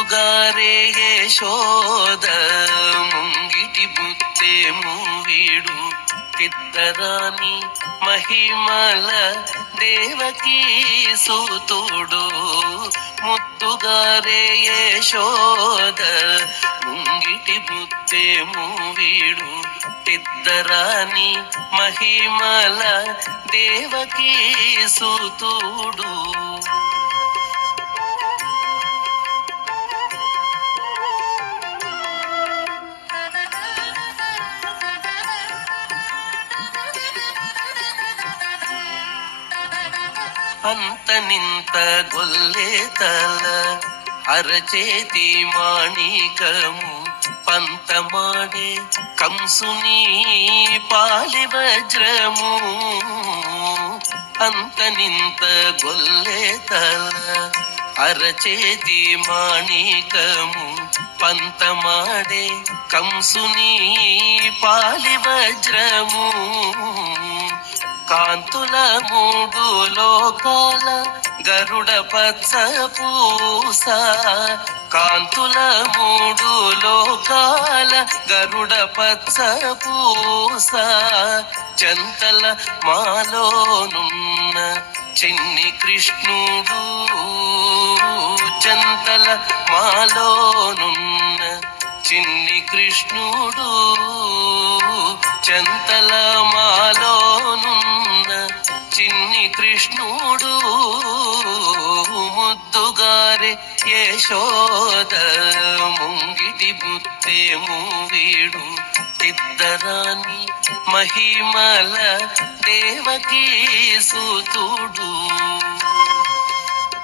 ముద్దుగారే యశోద ముంగిటి బుత్తే మూవీడు తిద్దరాని మహిమల దేవకీ సూతుడు. ముద్దుగారే యశోద ముంగిటి బుత్తే మూవీడు తిద్దరాని మహిమల దేవకీ సూతుడు. అంత నింత గొల్లే తల అరచేతి మాణికము పంతమాడే కంసుని పాలి వజ్రము. అంత నింత గొల్లే తల అరచేతి మాణికము పంతమాడే కంసుని పాలి వజ్రము. కాంతుల మూడు లోకాల గరుడ పచ్చ పూస. కాంతుల మూడు లోకాల గరుడ పచ్చ పూస. జంతల మాలోనున్న చిన్ని కృష్ణుడు. జంతల మాలోనున్న చిన్ని కృష్ణుడు. జంతల మాలోనున్న చిన్ని కృష్ణుడు. ముద్దుగారే యశోద ముంగిటి బుత్తే మూవీడు తిద్దరాని మహిమల దేవకీ సూతుడు.